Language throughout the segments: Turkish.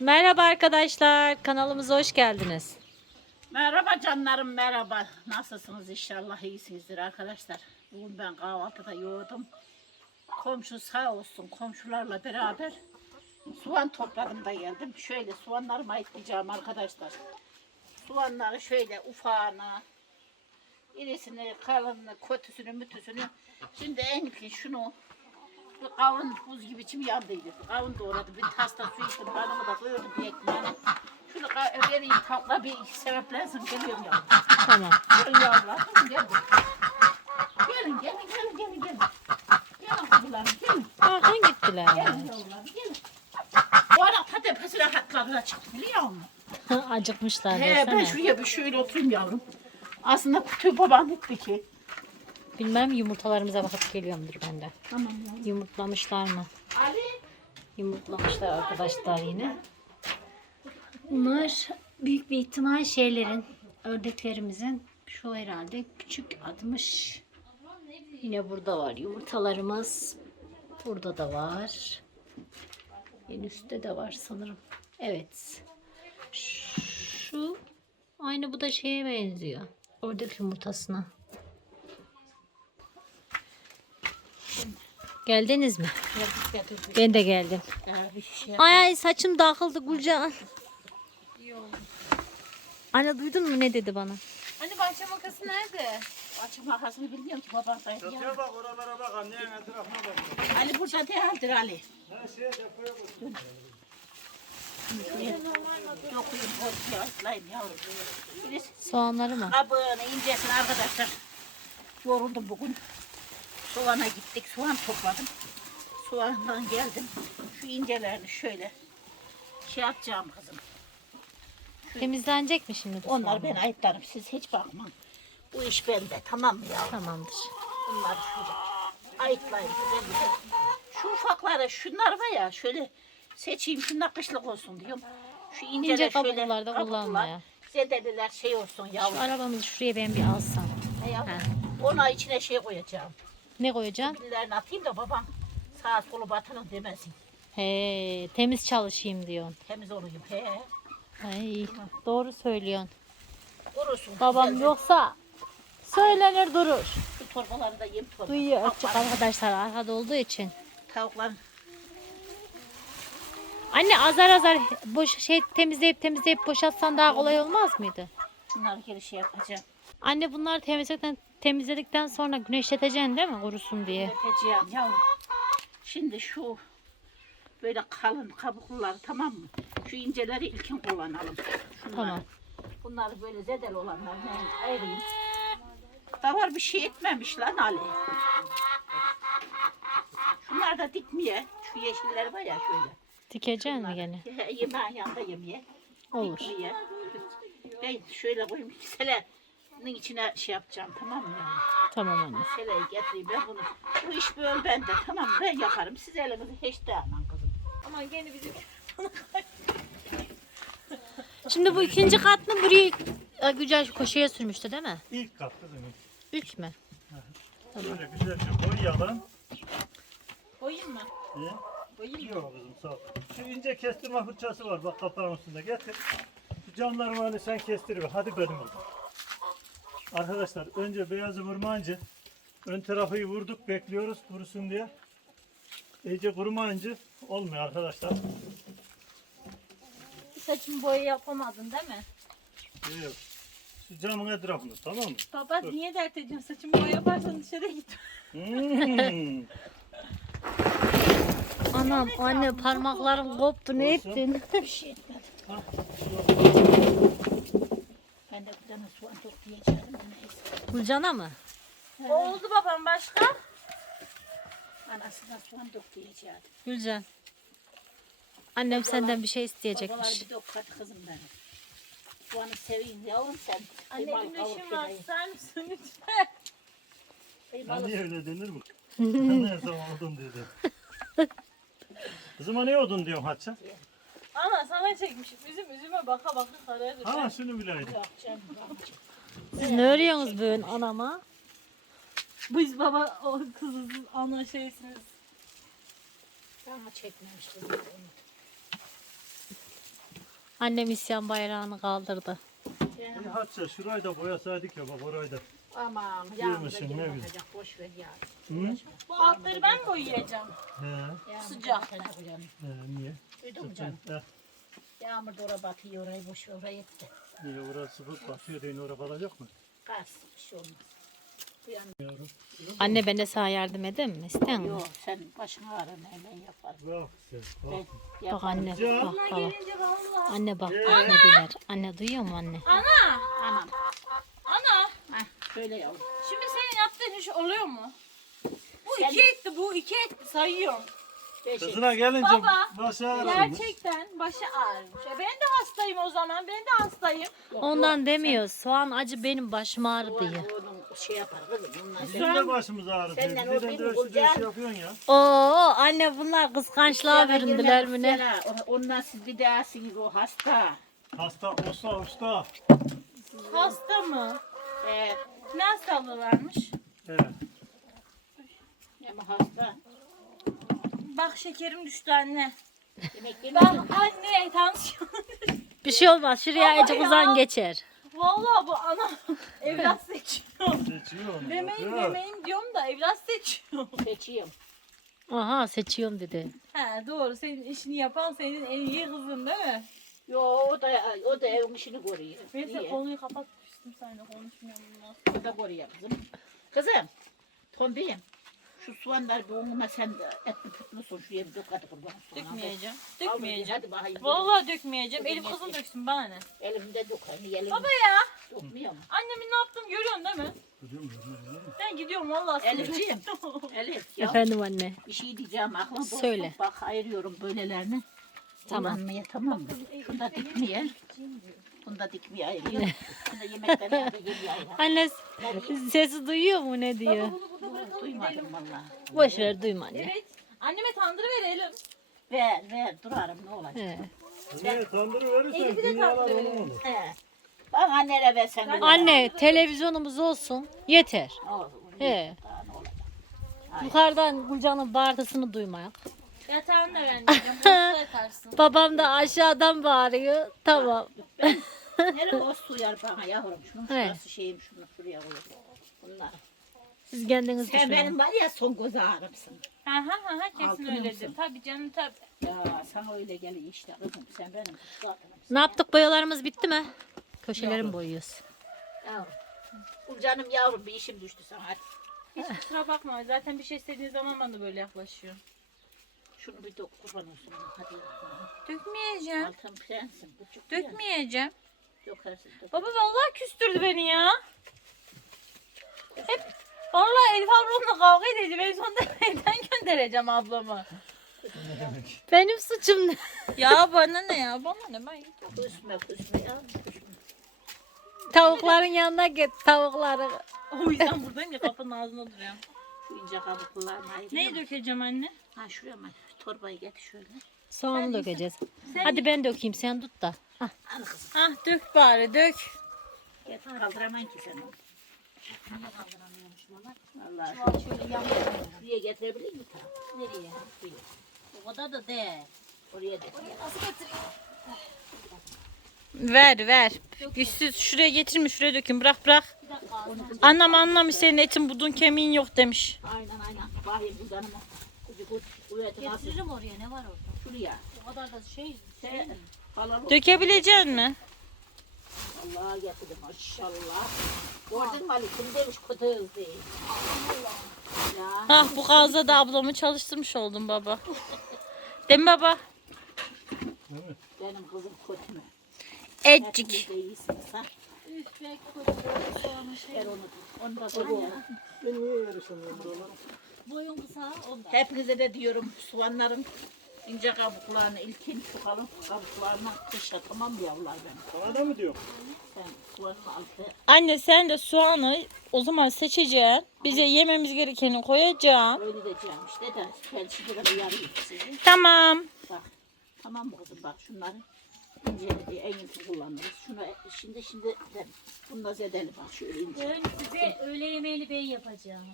Merhaba arkadaşlar. Kanalımıza hoş geldiniz. Merhaba canlarım merhaba. Nasılsınız inşallah iyisinizdir arkadaşlar. Bugün ben kahvaltıda yoğurdum. Komşu sağ olsun komşularla beraber soğan topladım da geldim. Şöyle soğanlarımı ayıklayacağım arkadaşlar. Soğanları şöyle ufağına, irisini, kalınını, kötüsünü, mütüsünü. Şimdi en şunu bir kavun buz gibi içim yandıydı. Kavun doğradı. Bir tasta su içtim. Kanımı da doyurdum bir ekmeğine. Şunu vereyim tavukla bir sebeplensin. Geliyorum ya. Tamam. Gelin yavrular. Gelin. Gelin, gelin, gelin, gelin, gelin. Gelin kuzularım, gelin. Arkan gittiler. Gelin yavrularım, gelin. Bu ara tepesine hatlarına çıktı biliyor musun? Acıkmışlar He, ben desene. şuraya bir şöyle oturayım yavrum. Aslında kutuyu baban etti ki. Bilmem yumurtalarımıza bakıp geliyorumdur ben de. Tamam yavrum. Yumurtlamışlar mı? Ali. Yumurtlamışlar arkadaşlar yine. Bunlar büyük bir ihtimal şeylerin, ördeklerimizin şu herhalde küçük atmış. Yine burada var yumurtalarımız. Burada da var. En üstte de var sanırım. Evet. Şu aynı bu da şeye benziyor. Ördek yumurtasına. Geldiniz mi? Ben de geldim. Bir şey. Ay ay saçım dağıldı Gülcan. Anne duydun mu ne dedi bana? Hani bahçe makası nerede? Açık makasını bilmiyorum ki baban saydı. Çatıya bak oralara bak annenin etrafına bak. Ali Ali. Şeye koy. Dokuyun, korkuyor, atlayın yavrum. Birisi Soğanları mı? Kabığını incesin arkadaşlar. Yoruldum bugün. Soğana gittik. Soğan topladım. Soğandan geldim. Şu incelerini şöyle şey yapacağım kızım. Temizlenecek mi şimdi bu Onlar soğanlar? ben ayıplarım. Siz hiç bakmayın. Bu iş bende. Tamam mı yavrum? Tamamdır. Bunları şöyle ayıklayın. Güzel güzel. Şu ufakları şunlar var ya şöyle seçeyim. Şunlar kışlık olsun diyorum. Şu inceler İnce şöyle kabuklarda kabuklar, kullanmaya. Zedeliler şey olsun Şu yavrum. arabamızı şuraya ben bir alsam. Ne yavrum? Ona içine şey koyacağım. Ne koyacaksın? Birilerini atayım da babam sağa solu batırın demesin. He, temiz çalışayım diyorsun. Temiz olayım. He. Ay, doğru söylüyorsun. Kurusun. Babam güzelce. yoksa söylenir durur. Şu torbaları da yem torba. Duyuyor açık Tavukların- arkadaşlar arkada olduğu için. Tavukların Anne azar azar boş şey temizleyip temizleyip boşaltsan daha kolay olmaz mıydı? şunları geri şey yapacağım. Anne bunları temizledikten, temizledikten sonra güneşleteceksin değil mi kurusun diye? Yapacağım yavrum. Şimdi şu böyle kalın kabukluları tamam mı? Şu inceleri ilkin kullanalım. Şunları. Tamam. Bunları böyle zedel olanları ben ayırayım. Davar bir şey etmemiş lan Ali. Şunlar da dikmeye. Şu yeşiller var ya şöyle. Dikeceksin mi gene? Yemeğin yanında yemeye. Olur. Dikmeye. Ben şöyle koyayım. Selenin içine şey yapacağım tamam mı? Tamam anne. Seleyi getireyim ben bunu. Bu iş böyle bende tamam mı? Ben yaparım. Siz elinizi hiç değmem kızım. Ama gene bizim Şimdi bu ikinci kat mı burayı e, Güzel koşuya sürmüştü değil mi? İlk kat kızım. Üç mü? Böyle güzelce koy yalan. koyayım mı? İyi. Yok kızım sağ ol. Şu ince kestirme fırçası var bak kapağın üstünde getir. Şu camları hani sen kestir. Hadi benim oldu. Arkadaşlar önce beyazı vurmayınca ön tarafı vurduk bekliyoruz kurusun diye. İyice kurumayınca olmuyor arkadaşlar. Saçımı boya yapamadın değil mi? Yok. Şu camın etrafında tamam mı? Baba niye dert ediyorsun? Saçımı boya yaparsan dışarı git. Hmm. Anam anne parmaklarım koptu ne Olsun. ettin? Bir şey etmedim. Ha, Ben de bir tane soğan da Neyse. Gülcan'a mı? Oldu babam başka? Anasına soğan toplayacaktım. Gülcan. Annem senden bir şey Babalar isteyecekmiş. bir dokkat kızım benim. Soğanı seveyim yavrum sen. Anne işim var. Sen misin lütfen? Kıymalı niye öyle denir mi? ne zaman odun dedi. Kızıma ne odun diyorsun Hatça? Ana sana çekmişim. Üzüm üzüme baka baka kararır. Ha şunu bileydim. yapacağım. Siz ne örüyorsunuz böyle anama? Biz baba o kızız ana şeysiniz. Ama çekmemiş kızım. Annem isyan bayrağını kaldırdı. Bir Hatice şurayı da boyasaydık ya bak orayı da. Aman yağmur da ne bakacak. Boş ver ya. Hı? Bu altları ben mi boyayacağım? He. Yağmur Sıcak. da bakacağım. He niye? Duydun mu canım? He. Yağmur da oraya batıyor orayı boş ver oraya etti. Niye orası sıfır batıyor deyin oraya kalacak mı? Kas bir şey olmaz. Bu Yavrum. Anne ben de sana yardım edeyim mi? İster misin? yok sen başını ağrına hemen yaparım. Bak sen Ben bak. Bak yaparım. anne bak. Anne bak bak ne diler. Anne duyuyor mu anne? Ana! Anam. Ana! Heh, şöyle yavrum. Şimdi senin yaptığın iş oluyor mu? Bu Sen- iki etti, bu iki etti sayıyorum. Kızına gelince Baba, başı ağrıyormuş. Gerçekten başı ağrımış. E ben de hastayım o zaman, ben de hastayım. Ondan demiyor. Soğan acı benim başım ağrı O diyor. onun şey yapar kızım. Bizim de başımız ağrıyor. Senden o benim dövüşü olacağım. şey yapıyorsun ya? Oo anne bunlar kıskançlığa büründüler mi ne? Ondan siz bir dahasınız o hasta. Hasta, usta, usta. Hasta mı? Ee, Ne hastalığı varmış? Evet. ama hasta. Bak şekerim düştü anne. Demek Bak yemedin. anne tansiyon. Bir şey olmaz. Şuraya ya. uzan geçer. Vallahi bu ana evlat seçiyor. Seçiyor onu. Demeyim bak, demeyim diyorum da evlat seçiyor. Seçiyorum. Aha seçiyorum dedi. He doğru senin işini yapan senin en iyi kızın değil mi? Yo o da o da evin işini koruyor. Neyse Niye? konuyu kapatmıştım seninle konuşmuyorum bundan. O da koruyor kızım. Kızım. Tombiyim. Şu soğanlar bir unuma sen de etli putlusun şuraya bir dök hadi kurban. soğanı. Dökmeyeceğim. Dökmeyeceğim. Hadi bakayım. Vallahi dökmeyeceğim. Elif kızım yeter. döksün bana ne? Elimde dök. Hani elim Baba ya. dökmüyor mu? Annemin ne yaptığını görüyorsun değil mi? Ben gidiyorum vallahi. Elifciğim. Elif ya. Efendim anne. Bir şey diyeceğim aklıma. Söyle. Bak ayırıyorum böylelerini. Tamam. Tamam mı? Şunda dikmeye. Bunda dikmeye ayırıyorum. Şunda yemekten nerede geliyor ayran. Anne sesi duyuyor mu ne diyor? Duymadım valla. Boş ver duyma anne. Evet. Anneme tandır verelim. Ver ver durarım ne olacak. He. Niye tandırı verirsen Elif'i de dünyalar onun olur. He. Bana nereye versen olur. Anne televizyonumuz olsun yeter. Ne olur. He. Daha ne olacak. Yukarıdan Gülcan'ın bağırtısını duymayak. Yatağını da ben diyeceğim. Boşta yatarsın. Babam da aşağıdan bağırıyor. Tamam. Nereye o su yar bana yavrum. Şunun şurası şeyim şunu şuraya koyuyorum. Bunlar. Siz kendiniz Sen düşünün. benim var ya son göz ağrımsın. Ha ha ha ha, kesin Altın öyledir. mısın? Tabii canım tabii. Ya sana öyle geliyor işte kızım. Sen benim kızlarımsın. Ne yaptık boyalarımız bitti mi? Köşeleri mi boyuyoruz? Yavrum. Canım yavrum bir işim düştü sana. Hadi. Hiç kusura bakma. Zaten bir şey istediğin zaman bana böyle yaklaşıyor. Şunu bir dök kurban olsun. Hadi. Dökmeyeceğim. Altın prensim. Buçuk Dökmeyeceğim. Dökersin. Dök. Baba vallahi küstürdü beni ya. Hep vallahi Elif ablamla kavga edeceğim. En sonunda evden göndereceğim ablamı. Benim suçum ne? Ya bana ne ya? Bana ne? Ben Küsme küsme ya. Küsme. Tavukların yanına git tavukları. O yüzden buradayım ya kapının ağzında duruyorum. İnce ayırıyor. Neyi dökeceğim anne? Ha şuraya mı? Torbayı getir şöyle. Soğanı dökeceğiz. Sen Hadi ben dökeyim sen tut da. Hah. Al kızım. Ah dök bari dök. Getir kaldıramayın ki sen onu. Niye kaldıramıyormuşum ona? Allah şöyle yanına. Şuraya getirebilir miyim? Nereye? Şuraya. O kadar da de. Oraya da. Ver ver. Güçsüz şuraya getirmiş şuraya dökün bırak bırak. Anlam anlamış senin etin budun kemiğin yok demiş. Aynen aynen. Bakayım bu canıma. Kucu kucu. Nasıl? Getiririm oraya ne var orada? Şuraya. O kadar da şey. Sen halalı Dökebilecek mi? Allah'a getirdim maşallah. Gördün mü Ali kim demiş hız değil. Ya Ah bu kazda da ablamı çalıştırmış oldum baba. Değil mi baba? benim kızım kötü mü? Etcik. İyisiniz ha. Ver onu. Da koy ya. Ben niye yarışamıyorum buralara? Boyun kısa ondan. Hepinize de diyorum soğanların ince kabuklarını ilkin şu kalın kabuklarını kışla tamam mı yavrular benim? Bana da mı diyor? Sen soğanın altı Anne sen de soğanı o zaman seçeceksin. Bize yememiz gerekeni koyacaksın. öyle diyeceğim işte de ben şimdi de uyarayım sizi. Tamam. Bak tamam mı kızım bak şunları ince diye en iyisi kullanırız. Şunu şimdi şimdi de bununla zedeli bak şöyle ince. Ben size öğle yemeğini ben yapacağım.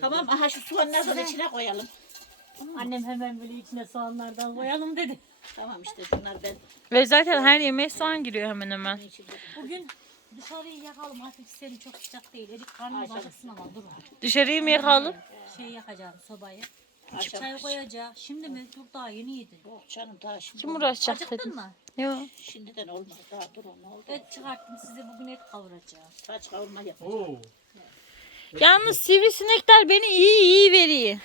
Tamam aha şu soğanları da içine koyalım. Annem hemen böyle içine soğanlardan koyalım dedi. Tamam işte şunlar ben Ve zaten her yemeğe soğan giriyor hemen hemen. Bugün dışarıyı yakalım. Hafif serin çok sıcak değil. Erik karnımız acıksın ama dur. Dışarıyı mı yakalım? Şey yakacağım sobayı. Akşam- Çay koyacağım. Şimdi mi? Dur daha yeni yedin. Yok canım daha şimdi. Kim uğraşacak Acıktın dedim. mı? Yok. Şimdiden olmaz daha dur ne oldu? Et çıkarttım size bugün et kavuracağım. Saç kavurma yapacağım. Oo. Yalnız sivrisinekler beni iyi iyi veriyor.